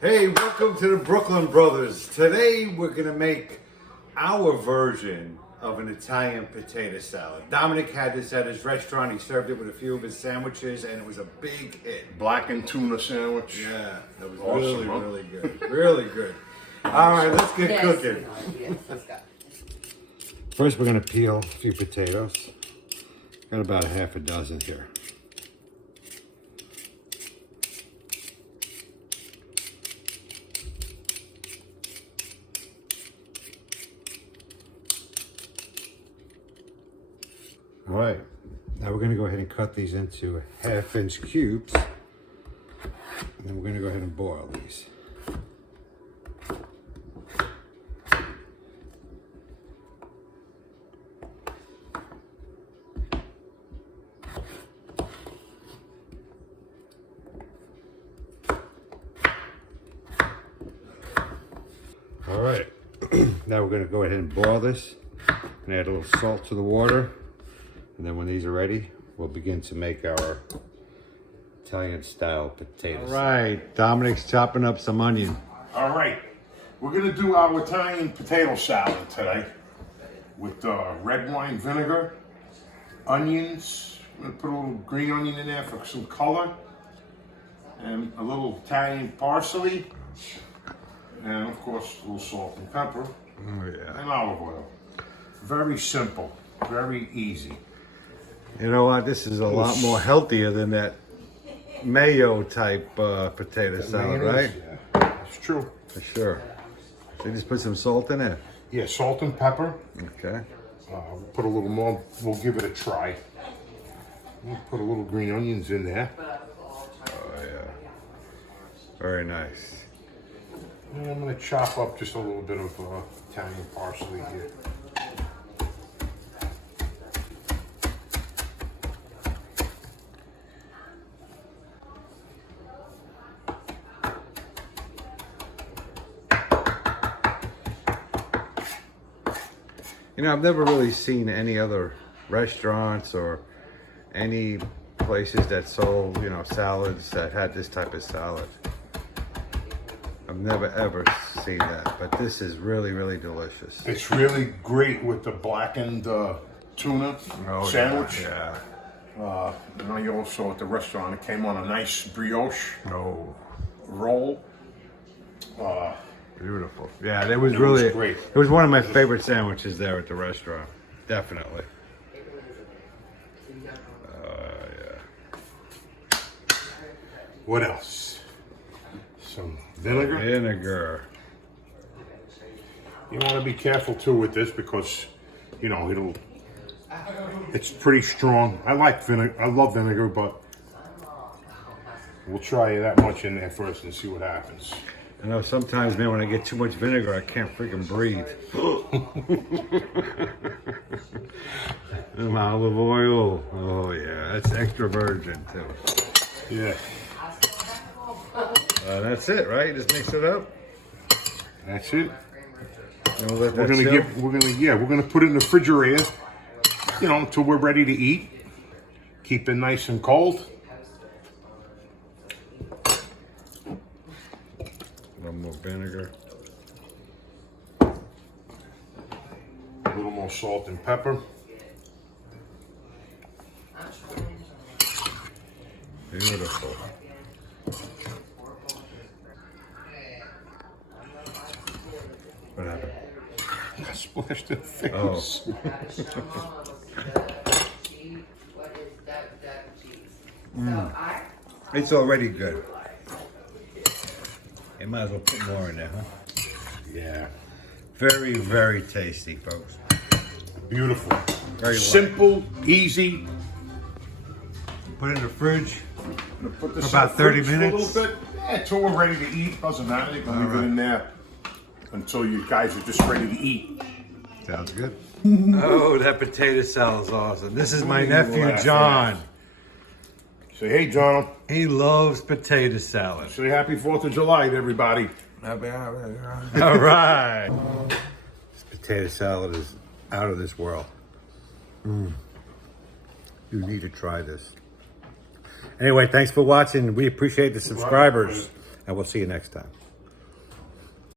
Hey, welcome to the Brooklyn Brothers. Today we're gonna make our version of an Italian potato salad. Dominic had this at his restaurant. He served it with a few of his sandwiches and it was a big hit. Blackened tuna sandwich. Yeah, that was Awesome, really good. Really good. All right, let's get cooking. Yes, let's go. First we're gonna peel a few potatoes. Got about a half a dozen here. All right, now we're gonna go ahead and cut these into 1/2-inch cubes. And then we're gonna go ahead and boil these. All right, now we're gonna go ahead and boil this and add a little salt to the water. And then when these are ready, we'll begin to make our Italian style potatoes. All right, Dominic's chopping up some onion. All right, we're gonna do our Italian potato salad today with red wine vinegar, onions. I'm gonna put a little green onion in there for some color, and a little Italian parsley, and of course a little salt and pepper, and olive oil. Very simple, very easy. You know what? This is a lot more healthier than that mayo type potato salad, right? Yeah, it's true. For sure. So you just put some salt in there. Yeah, salt and pepper. Okay. We'll put a little more. We'll give it a try. We'll put a little green onions in there. Oh yeah. Very nice. And I'm going to chop up just a little bit of Italian parsley here. You know, I've never really seen any other restaurants or any places that sold, salads that had this type of salad. I've never ever seen that, but this is really, really delicious. It's really great with the blackened tuna sandwich. Yeah. And I also at the restaurant, it came on a nice brioche roll. Beautiful. Yeah, it was really great. It was one of my favorite sandwiches there at the restaurant. Definitely. Yeah. What else? Some vinegar. Vinegar. You want to be careful too with this because, it's pretty strong. I like vinegar. I love vinegar, but we'll try that much in there first and see what happens. I know sometimes, man, when I get too much vinegar, I can't freaking breathe. Some olive oil. Oh, yeah. That's extra virgin, too. Yeah. That's it, right? Just mix it up. That's it. And we'll let We're that gonna chill. we're gonna put it in the refrigerator, until we're ready to eat. Keep it nice and cold. A little more vinegar. A little more salt and pepper. Beautiful. What happened? I splashed the face. Oh. It's already good. You might as well put more in there, huh? Yeah. Very, very tasty, folks. Beautiful. Very simple, easy. Put it in the fridge. Put this For about in the 30 fridge for minutes? a little bit. Yeah, until we're ready to eat. Doesn't matter. You can leave it in there until you guys are just ready to eat. Sounds good. Oh, that potato salad's awesome. This is my nephew, John. Say, hey, John. He loves potato salad. Say happy 4th of July to everybody. All right. This potato salad is out of this world. You need to try this. Anyway, thanks for watching. We appreciate the subscribers, and we'll see you next time.